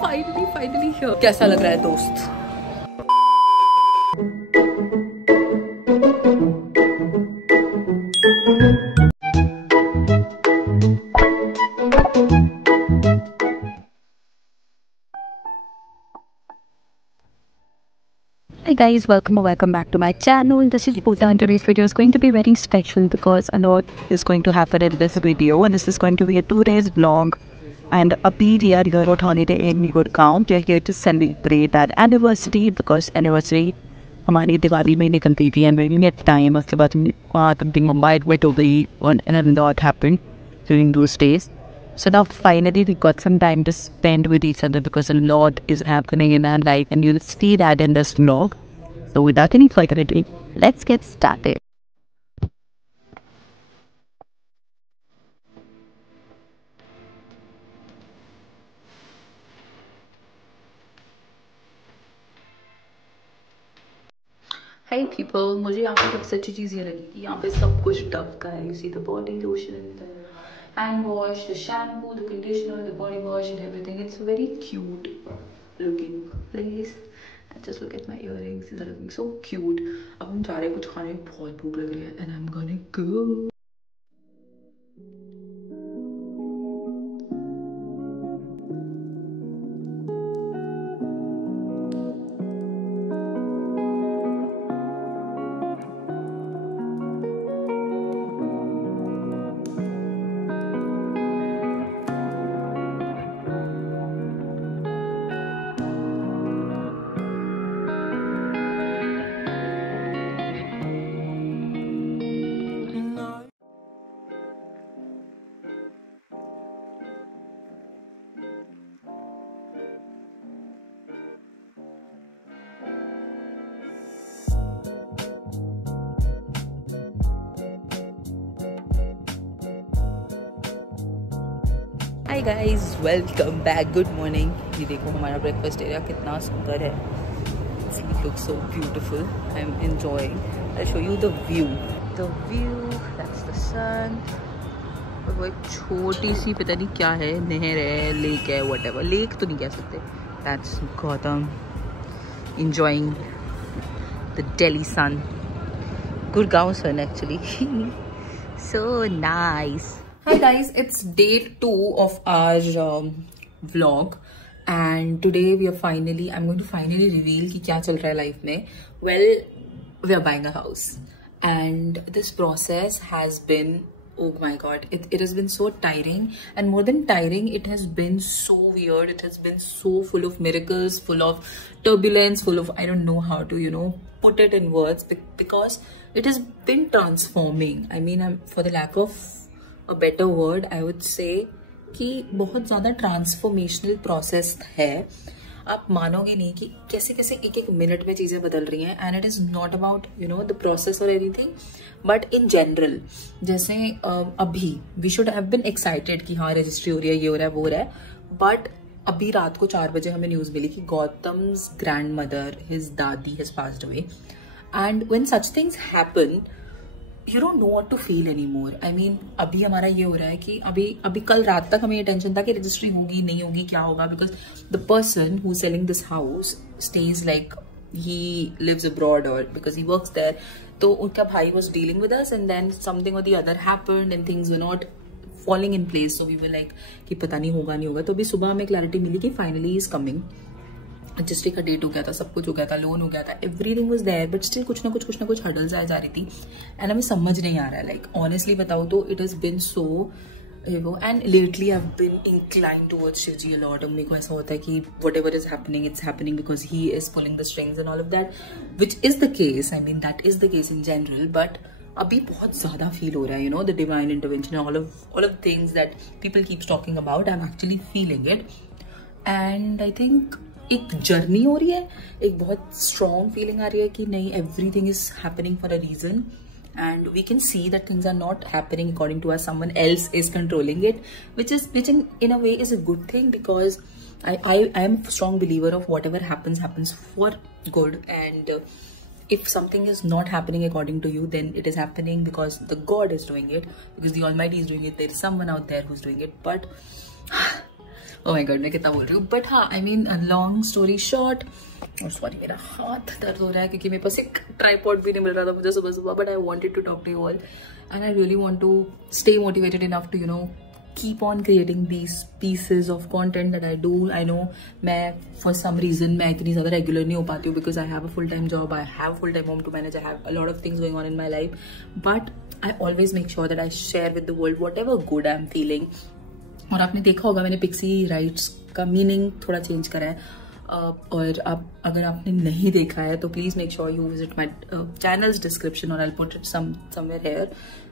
Finally here. कैसा लग रहा है दोस्त? Hi guys, welcome back to my channel. This is Pooja and today's video is going to be very special because a lot is going to happen in this video and this is going to be a 2 days vlog. And we are here on holiday in Gurgaon. We are here to celebrate that anniversary because anniversary हमारी दिवाली में निकलती थी and we had time. उसके बाद वहाँ something Mumbai went away and a lot happened during those days. So now finally we got some time to spend with each other because a lot is happening in our life and you'll see that in this vlog. So without any further ado, let's get started. Hey people, मुझे यहाँ पे सबसे अच्छी चीज़ ये लगी कि यहाँ पे सब कुछ डव का है. You see the body lotion, the hand wash, the shampoo, the conditioner, the body wash and everything. It's a very cute looking place. And just look at my earrings. These are looking so cute. अब हम जा रहे हैं कुछ खाने. बहुत भूख लग रही है and I'm gonna go. Hi guys, welcome back. Good morning. ये देखो हमारा ब्रेकफास्ट एरिया कितना सुंदर है. It looks so beautiful. I'm enjoying. I'll show you the view. The view. That's the sun. और वो एक छोटी सी पता नहीं क्या है, नहर है, लेक है, whatever. लेक तो नहीं कह सकते. That's Gautam enjoying the Delhi sun. Gurgaon sun actually. So nice. Hi guys, it's day 2 of our vlog and today I'm going to finally reveal कि क्या चल रहा है life में. Well, we are buying a house and this process has been, oh my god, it has been so tiring, and more than tiring, it has been so weird. It has been so full of miracles, full of turbulence, full of, I don't know how to put it in words, because it has been transforming. I mean, for the lack of a better word, I would say कि बहुत ज़्यादा transformational process है. आप मानोगे नहीं कि कैसे कैसे एक एक मिनट में चीज़ें बदल रही हैं. And it is not about the process और एनीथिंग, बट इन जनरल. जैसे अभी we should have been excited कि हाँ रजिस्ट्री हो रही है, ये हो रहा है, वो हो रहा है, बट अभी रात को 4 बजे हमें न्यूज़ मिली कि गौतम्स ग्रैंड मदर, हिज दादी has passed away. And when such things happen, you don't know what to feel anymore. I mean, अभी हमारा ये हो रहा है कि अभी कल रात तक हमें ये टेंशन था कि रजिस्ट्री होगी नहीं होगी, क्या होगा, because the person who's selling this house stays like he lives abroad or because he works there. तो उनका भाई was dealing with us and then something or the other happened and things were not falling in place. So we were like कि पता नहीं होगा नहीं होगा. तो अभी सुबह हमें क्लैरिटी मिली कि finally he is coming. Registry का डेट हो गया था, सब कुछ हो गया था, लोन हो गया था, everything was there, but still कुछ ना कुछ हर्डल्स आ जा रही थी. एंड हमें समझ नहीं आ रहा है, लाइक ऑनेस्टली बताऊँ तो it has been so and lately I have been inclined towards Shivji a lot. मेरे को ऐसा होता है कि whatever is happening, it's happening because he is pulling the strings and all of that, which is the case. I mean that is the case in general, but अभी बहुत ज्यादा feel हो रहा है, the divine intervention, all of things that people keeps talking about. I am actually feeling it and I think एक journey हो रही है, एक बहुत स्ट्रॉन्ग फीलिंग आ रही है कि नहीं, everything is happening for a reason and we can see that things are not happening according to us. Someone else is controlling it, which in a way is a good thing, because I am a strong believer of whatever happens for good. And if something is not happening according to you, then it is happening because the God is doing it, because the Almighty is doing it. There is someone out there who's doing it. But oh my God, मैं कितना बोल रही हूँ. But हाँ, I mean long story short, और sorry मेरा हाथ दर्द हो रहा है क्योंकि मेरे पास एक ट्राइपॉड भी नहीं मिल रहा था मुझे सुबह सुबह. But I wanted to talk to you all and I really want to stay motivated enough to keep on creating these pieces of content that I do. I know मैं for some reason मैं इतनी ज़्यादा regular नहीं हो पाती हूँ because I have a full-time job, I have a full-time home to manage, I have a lot of things going on in my life. But I always make sure that I share with the world whatever good I'm feeling. और आपने देखा होगा मैंने pixie rights का meaning थोड़ा change करा है. और आप अगर आपने नहीं देखा है तो please make sure you visit my channel's description और I put it somewhere here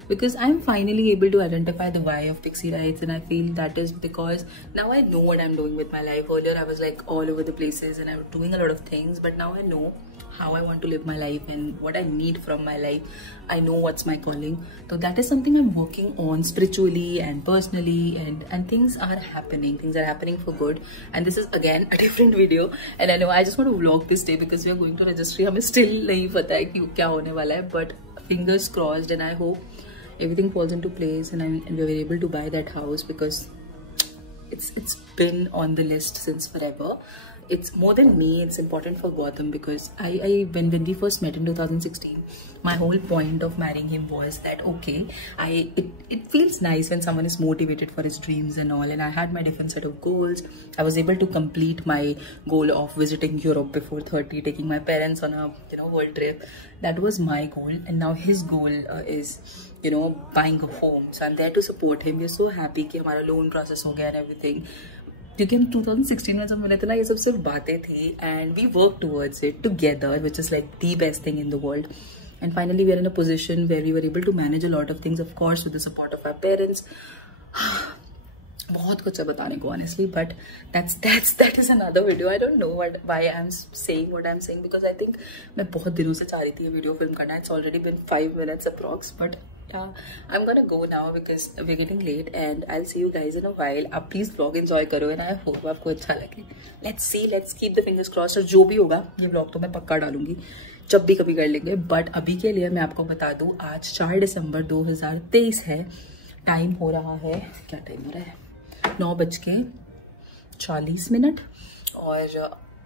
because I'm finally able to identify the why of Pixie Rights, and I feel that is because now I know what I'm doing with my life. Earlier I was like all over the places and I was doing a lot of things, but now I know how I want to live my life and what I need from my life. I know what's my calling. So that is something I'm working on spiritually and personally, and things are happening. Things are happening for good. And this is again a different video. And I know I just want to vlog this day because we are going to registry. हमें still नहीं पता है कि क्या होने वाला है. But fingers crossed, and I hope everything falls into place and we were able to buy that house because it's been on the list since forever. It's more than me, it's important for Gautam because when we first met in 2016, my whole point of marrying him was that okay, it feels nice when someone is motivated for his dreams and all, and I had my different set of goals. I was able to complete my goal of visiting Europe before 30, taking my parents on a world trip. That was my goal, and now his goal is buying a home. So I'm there to support him. We're so happy कि हमारा loan process हो गया and everything. क्योंकि हम 2016 में जब मिले थे ना, ये सब सिर्फ बातें थी and we work towards it together, which is like the best thing in the world. And finally we are in a position where we were able to manage a lot of things, of course with the support of our parents. बहुत कुछ है बताने को honestly, but that is another video. I don't know why I am saying what I am saying because I think मैं बहुत दिनों से चाह रही थी ये वीडियो फिल्म करना. It's already been 5 minutes approx, but I'm gonna go now because we're getting late and I'll see you guys in a while. आप please vlog enjoy करो and I hope आपको अच्छा लगे. Let's keep the fingers crossed. और जो भी होगा ये vlog तो मैं पक्का डालूंगी, जब भी कभी कर लेंगे. बट अभी के लिए मैं आपको बता दूं, आज 4 दिसंबर 2023 है. टाइम हो रहा है, क्या टाइम हो रहा है, 9:40. और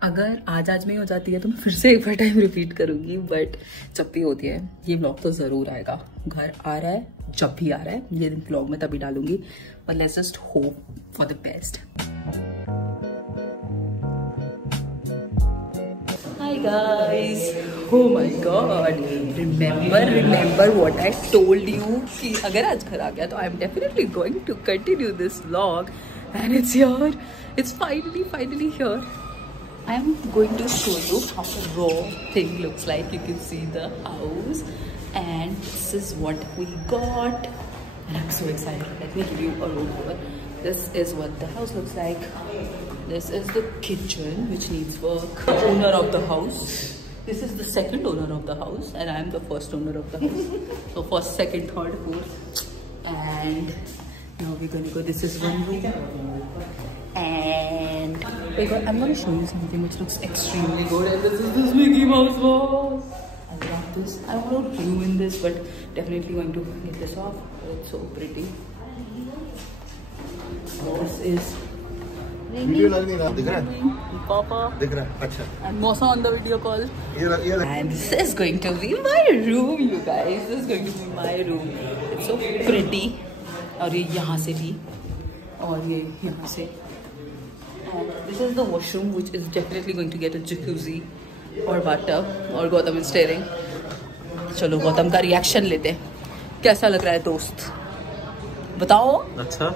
अगर आज में हो जाती है तो मैं फिर से एक बार टाइम रिपीट करूंगी, बट जब भी होती है ये व्लॉग तो ज़रूर आएगा. घर आ रहा है, जब भी आ रहा है ये व्लॉग में तभी डालूंगी. But let's just hope for the best. Hi guys, oh my god, remember what I told you कि अगर आज घर आ गया तो I'm definitely going to continue this vlog, and it's here. It's finally here. I'm going to show you how the raw thing looks like. You can see the house, and this is what we got, and I'm so excited. Let me give you a room tour. This is what the house looks like. This is the kitchen, which needs work. The owner of the house. This is the second owner of the house, and I'm the first owner of the house. So first, second, third, fourth, and now we're gonna go. This is one room. And I'm going to show you something which looks extremely good, and this is this Mickey Mouse box. I love this. I want to ruin this, but definitely going to get this off. It's so pretty. This is video लग नहीं रहा, दिख रहा है? Papa. दिख रहा है, अच्छा. And Mosa on the video call. ये And this is going to be my room, you guys. This is going to be my room. It's so pretty. और ये यहाँ से भी, और ये यहाँ से. This is the washroom, which is definitely going to get a jacuzzi or bathtub. और गौतम is staring. चलो गौतम का रिएक्शन लेते हैं. कैसा लग रहा है दोस्त, बताओ. अच्छा.